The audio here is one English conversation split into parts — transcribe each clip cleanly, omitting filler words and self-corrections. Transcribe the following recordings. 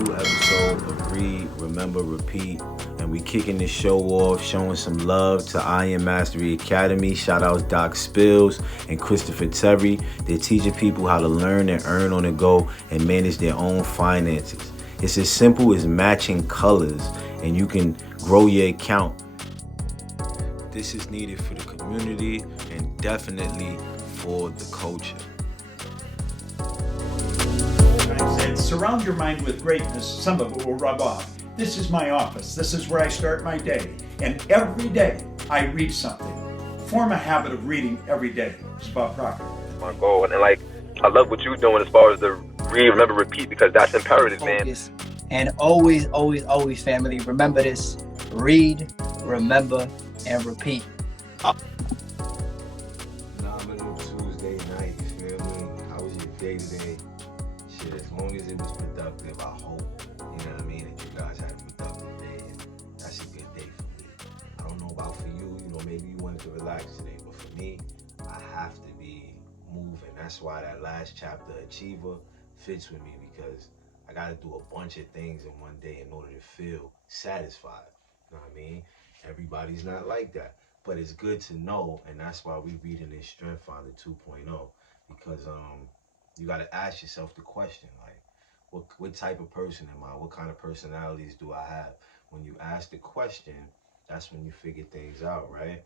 new episode of Read, Remember, Repeat. And we kicking this show off, showing some love to Iron Mastery Academy. Shout out Doc Spills and Christopher Terry. They're teaching people how to learn and earn on the go and manage their own finances. It's as simple as matching colors, and you can grow your account. This is needed for the community and definitely for the culture. I said, surround your mind with greatness, some of it will rub off. This is my office. This is where I start my day. And every day I read something. Form a habit of reading every day. It's about Proctor. My goal. And like, I love what you're doing as far as the read, remember, repeat, because that's imperative, man. And always, always, always, family, remember this. Read, remember, and repeat. Phenomenal Tuesday night, you feel me? How was your day today? Shit, as long as it was productive, I hope, you know what I mean, that you guys had a productive day, and that's a good day for me. I don't know about for you, you know, maybe you wanted to relax today, but for me, I have to be moving. That's why that last chapter, Achiever, fits with me, because I got to do a bunch of things in one day in order to feel satisfied. You know what I mean? Everybody's not like that. But it's good to know, and that's why we reading this Strength Finder 2.0, because you got to ask yourself the question, like, what type of person am I? What kind of personalities do I have? When you ask the question, that's when you figure things out, right?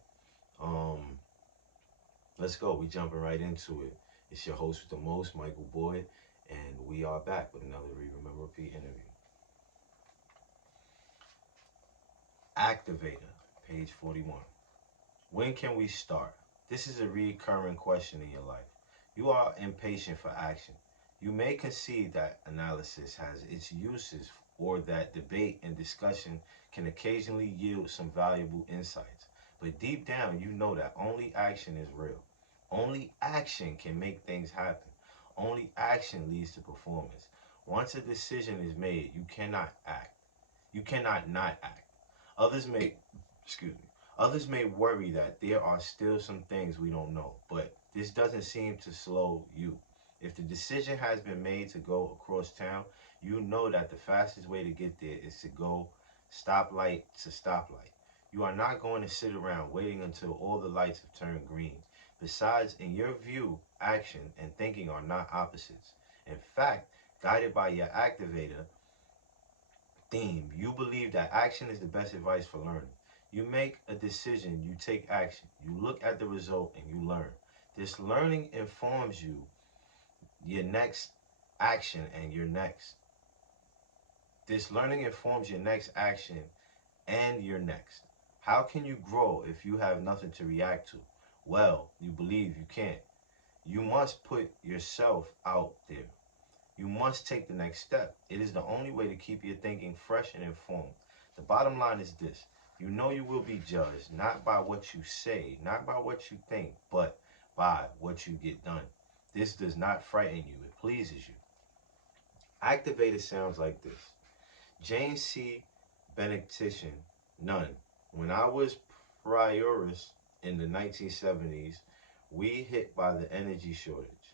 Let's go. We jumping right into it. It's your host with the most, Michael Boyd, and we are back with another Read, Remember, Repeat interview. Activator, page 41. When can we start? This is a recurring question in your life. You are impatient for action. You may concede that analysis has its uses, or that debate and discussion can occasionally yield some valuable insights. But deep down, you know that only action is real. Only action can make things happen. Only action leads to performance. Once a decision is made, you cannot act. You cannot not act. Others may worry that there are still some things we don't know, but this doesn't seem to slow you. If the decision has been made to go across town, you know that the fastest way to get there is to go stoplight to stoplight. You are not going to sit around waiting until all the lights have turned green. Besides, in your view, action and thinking are not opposites. In fact, guided by your activator theme, you believe that action is the best advice for learning. You make a decision, you take action, you look at the result, and you learn. This learning informs you, your next action, and your next. This learning informs your next action and your next. How can you grow if you have nothing to react to? Well, you believe you can't. You must put yourself out there. You must take the next step. It is the only way to keep your thinking fresh and informed. The bottom line is this. You know you will be judged, not by what you say, not by what you think, but by what you get done. This does not frighten you. It pleases you. Activated sounds like this. Jane C. Benedictine, none. When I was prioress in the 1970s, we were hit by the energy shortage,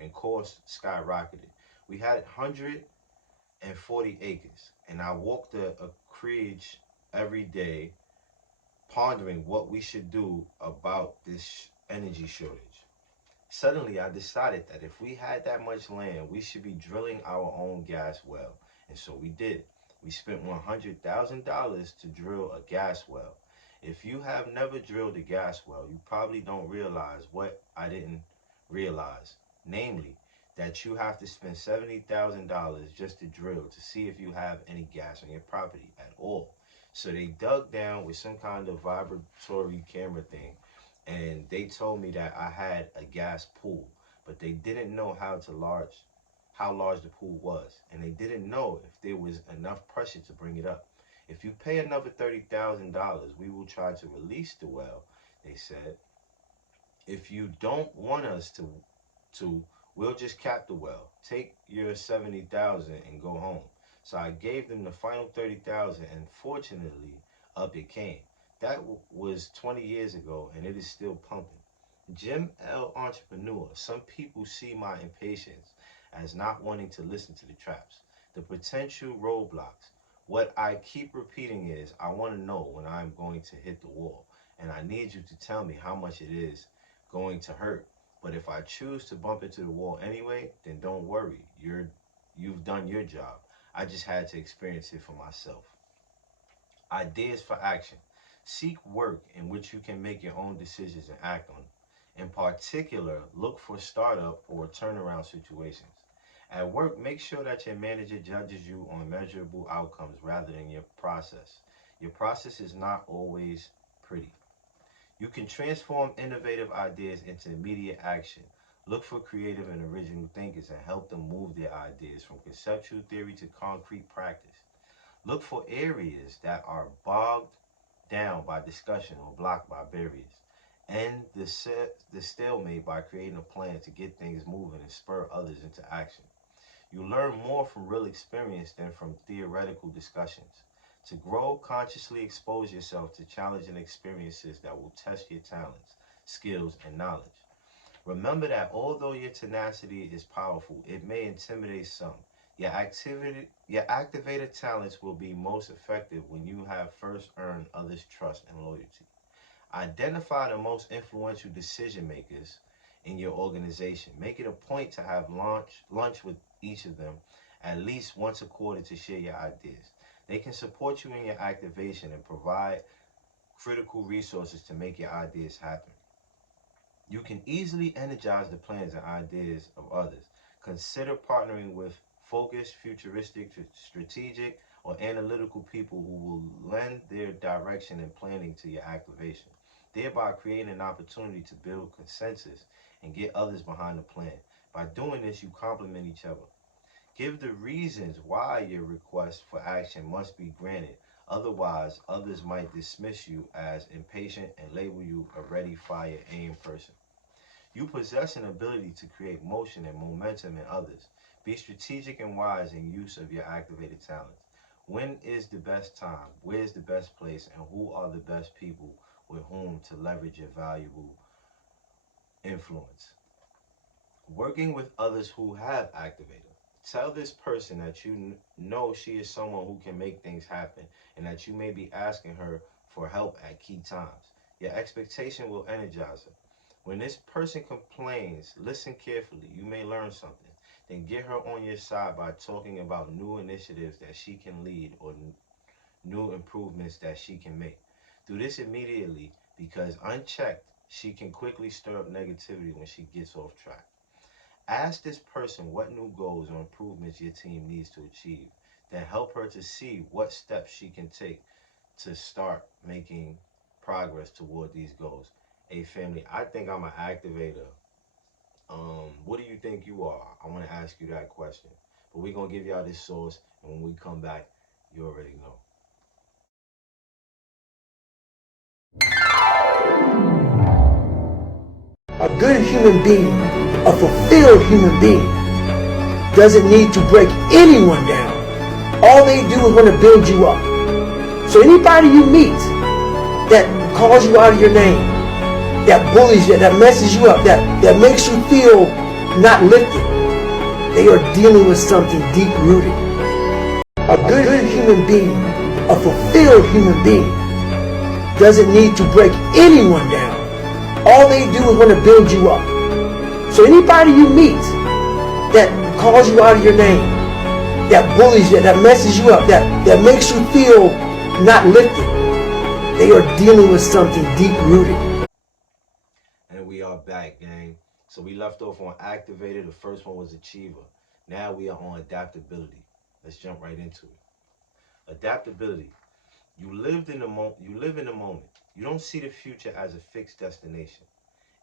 and costs skyrocketed. We had 140 acres, and I walked a creche every day pondering what we should do about this energy shortage. Suddenly, I decided that if we had that much land, we should be drilling our own gas well. And so we did. We spent $100,000 to drill a gas well. If you have never drilled a gas well, you probably don't realize what I didn't realize. Namely, that you have to spend $70,000 just to drill to see if you have any gas on your property at all. So they dug down with some kind of vibratory camera thing, and they told me that I had a gas pool, but they didn't know how large the pool was, and they didn't know if there was enough pressure to bring it up. If you pay another $30,000, we will try to release the well, they said. If you don't want us to, we'll just cap the well. Take your 70,000 and go home. So I gave them the final 30,000, and fortunately, up it came. That was 20 years ago, and it is still pumping. Jim L. Entrepreneur. Some people see my impatience as not wanting to listen to the traps, the potential roadblocks. What I keep repeating is, I want to know when I'm going to hit the wall, and I need you to tell me how much it is going to hurt. But if I choose to bump into the wall anyway, then don't worry. You've done your job. I just had to experience it for myself. Ideas for action. Seek work in which you can make your own decisions and act on them. In particular, look for startup or turnaround situations. At work, make sure that your manager judges you on measurable outcomes rather than your process. Your process is not always pretty. You can transform innovative ideas into immediate action. Look for creative and original thinkers and help them move their ideas from conceptual theory to concrete practice. Look for areas that are bogged down by discussion or blocked by barriers. End the stalemate by creating a plan to get things moving and spur others into action. You learn more from real experience than from theoretical discussions. To grow, consciously expose yourself to challenging experiences that will test your talents, skills, and knowledge. Remember that although your tenacity is powerful, it may intimidate some. Your activated talents will be most effective when you have first earned others' trust and loyalty. Identify the most influential decision makers in your organization. Make it a point to have lunch with each of them at least once a quarter to share your ideas. They can support you in your activation and provide critical resources to make your ideas happen. You can easily energize the plans and ideas of others. Consider partnering with focused, futuristic, strategic, or analytical people who will lend their direction and planning to your activation, thereby creating an opportunity to build consensus and get others behind the plan. By doing this, you complement each other. Give the reasons why your request for action must be granted. Otherwise, others might dismiss you as impatient and label you a ready, fire, aim person. You possess an ability to create motion and momentum in others. Be strategic and wise in use of your activated talents. When is the best time? Where is the best place? And who are the best people with whom to leverage your valuable influence? Working with others who have activated. Tell this person that you know she is someone who can make things happen and that you may be asking her for help at key times. Your expectation will energize her. When this person complains, listen carefully. You may learn something. Then get her on your side by talking about new initiatives that she can lead or new improvements that she can make. Do this immediately because unchecked, she can quickly stir up negativity when she gets off track. Ask this person what new goals or improvements your team needs to achieve. Then help her to see what steps she can take to start making progress toward these goals. Hey, family, I think I'm an activator. What do you think you are? I want to ask you that question. But we're going to give y'all this source, and when we come back, you already know. A good human being, a fulfilled human being, doesn't need to break anyone down. All they do is want to build you up. So anybody you meet that calls you out of your name, that bullies you, that messes you up, that makes you feel not lifted, they are dealing with something deep rooted. A good human being, a fulfilled human being, doesn't need to break anyone down. All they do is want to build you up. So anybody you meet that calls you out of your name, that bullies you, that messes you up, that makes you feel not lifted, they are dealing with something deep rooted. And we are back, gang. So we left off on activator. The first one was achiever. Now we are on adaptability. Let's jump right into it. Adaptability. You live in the moment. You don't see the future as a fixed destination.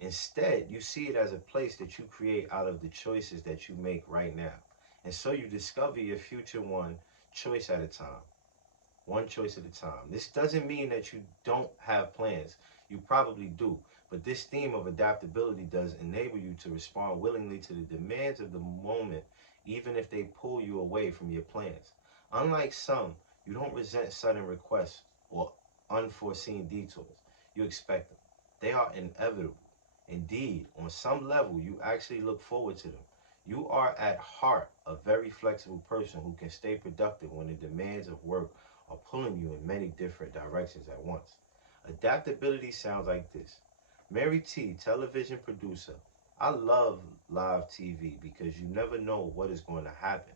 Instead, you see it as a place that you create out of the choices that you make right now. And so you discover your future one choice at a time. One choice at a time. This doesn't mean that you don't have plans. You probably do. But this theme of adaptability does enable you to respond willingly to the demands of the moment, even if they pull you away from your plans. Unlike some, you don't resent sudden requests or unforeseen detours. You expect them. They are inevitable. Indeed, on some level, you actually look forward to them. You are at heart a very flexible person who can stay productive when the demands of work are pulling you in many different directions at once. Adaptability sounds like this. Mary T, television producer. I love live TV because you never know what is going to happen.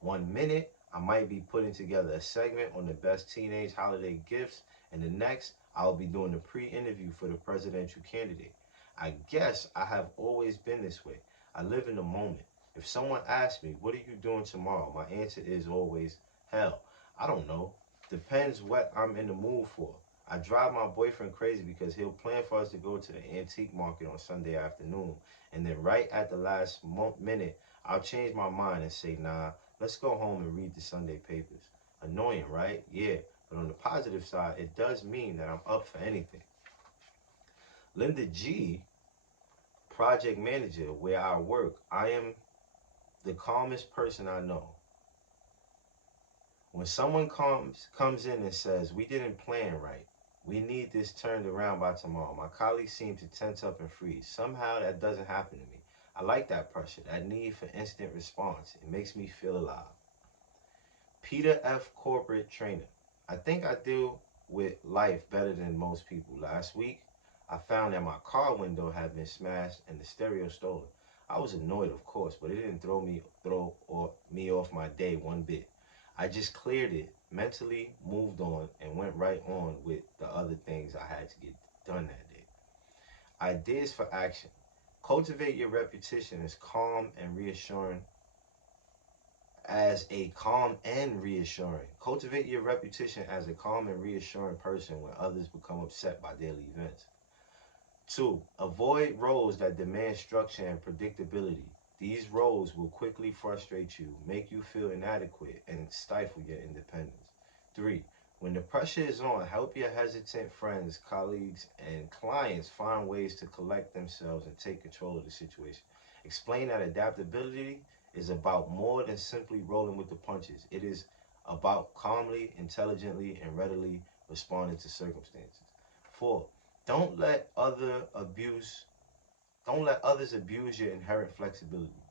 One minute, I might be putting together a segment on the best teenage holiday gifts, and the next, I'll be doing a pre-interview for the presidential candidate. I guess I have always been this way. I live in the moment. If someone asks me, what are you doing tomorrow? My answer is always, hell, I don't know. Depends what I'm in the mood for. I drive my boyfriend crazy because he'll plan for us to go to the antique market on Sunday afternoon, and then right at the last minute, I'll change my mind and say, nah, let's go home and read the Sunday papers. Annoying, right? Yeah, but on the positive side, it does mean that I'm up for anything. Linda G, project manager, where I work, I am the calmest person I know. When someone comes in and says, we didn't plan right, we need this turned around by tomorrow, my colleagues seem to tense up and freeze. Somehow that doesn't happen to me. I like that pressure, that need for instant response. It makes me feel alive. Peter F. Corporate Trainer. I think I deal with life better than most people. Last week, I found that my car window had been smashed and the stereo stolen. I was annoyed, of course, but it didn't throw me off my day one bit. I just cleared it, mentally moved on, and went right on with the other things I had to get done that day. Ideas for action. Cultivate your reputation as calm and reassuring Cultivate your reputation as a calm and reassuring person when others become upset by daily events. 2. Avoid roles that demand structure and predictability. These roles will quickly frustrate you, make you feel inadequate, and stifle your independence. 3. When the pressure is on, help your hesitant friends, colleagues, and clients find ways to collect themselves and take control of the situation. Explain that adaptability is about more than simply rolling with the punches. It is about calmly, intelligently, and readily responding to circumstances. 4. Don't let other abuse don't let others abuse your inherent flexibility.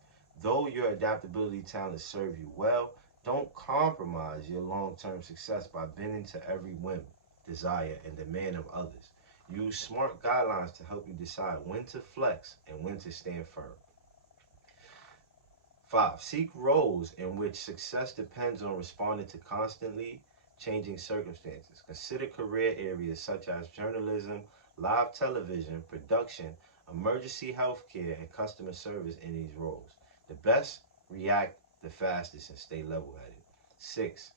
Though your adaptability talents serve you well, don't compromise your long-term success by bending to every whim, desire, and demand of others. Use smart guidelines to help you decide when to flex and when to stand firm. 5. Seek roles in which success depends on responding to constantly changing circumstances. Consider career areas such as journalism, live television, production, emergency healthcare, and customer service in these roles. The best react the fastest and stay level-headed. 6.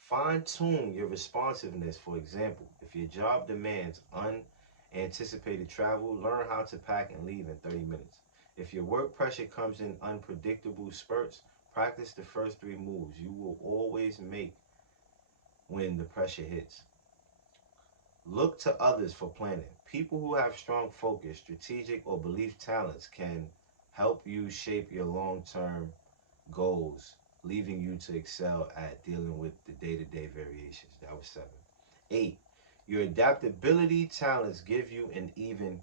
Fine-tune your responsiveness. For example, if your job demands unanticipated travel, learn how to pack and leave in 30 minutes. If your work pressure comes in unpredictable spurts, practice the first 3 moves you will always make when the pressure hits. Look to others for planning. People who have strong focus, strategic, or belief talents can help you shape your long-term goals, leaving you to excel at dealing with the day-to-day variations. That was 7. 8. Your adaptability talents give you an even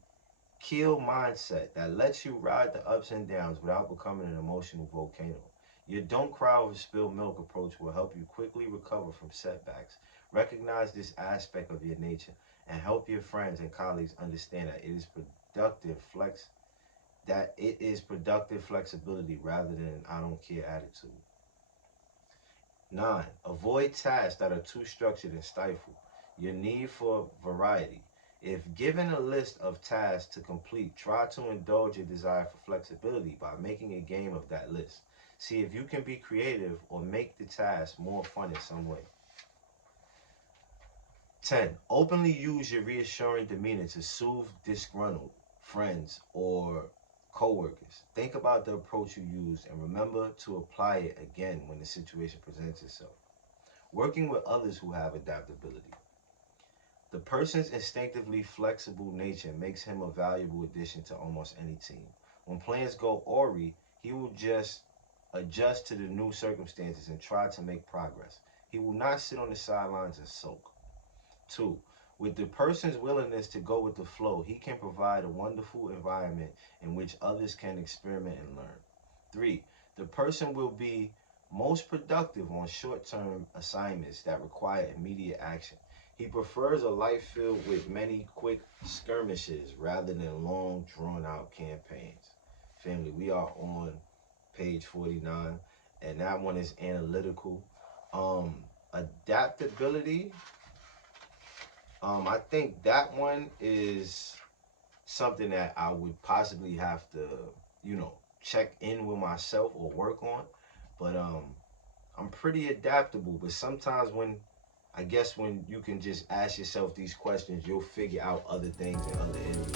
keel mindset that lets you ride the ups and downs without becoming an emotional volcano. Your don't cry over spilled milk approach will help you quickly recover from setbacks. Recognize this aspect of your nature and help your friends and colleagues understand that it is productive flexibility rather than an I don't care attitude. 9. Avoid tasks that are too structured and stifle your need for variety. If given a list of tasks to complete, try to indulge your desire for flexibility by making a game of that list. See if you can be creative or make the task more fun in some way. 10. Openly use your reassuring demeanor to soothe disgruntled friends or coworkers. Think about the approach you used and remember to apply it again when the situation presents itself. Working with others who have adaptability. The person's instinctively flexible nature makes him a valuable addition to almost any team. When plans go awry, he will just adjust to the new circumstances and try to make progress. He will not sit on the sidelines and sulk. 2. With the person's willingness to go with the flow, he can provide a wonderful environment in which others can experiment and learn. 3, the person will be most productive on short-term assignments that require immediate action. He prefers a life filled with many quick skirmishes rather than long, drawn-out campaigns. Family, we are on page 49, and that one is analytical. Adaptability, I think that one is something that I would possibly have to, check in with myself or work on. But I'm pretty adaptable, but sometimes when you can just ask yourself these questions, you'll figure out other things and other areas.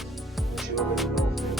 But you already know,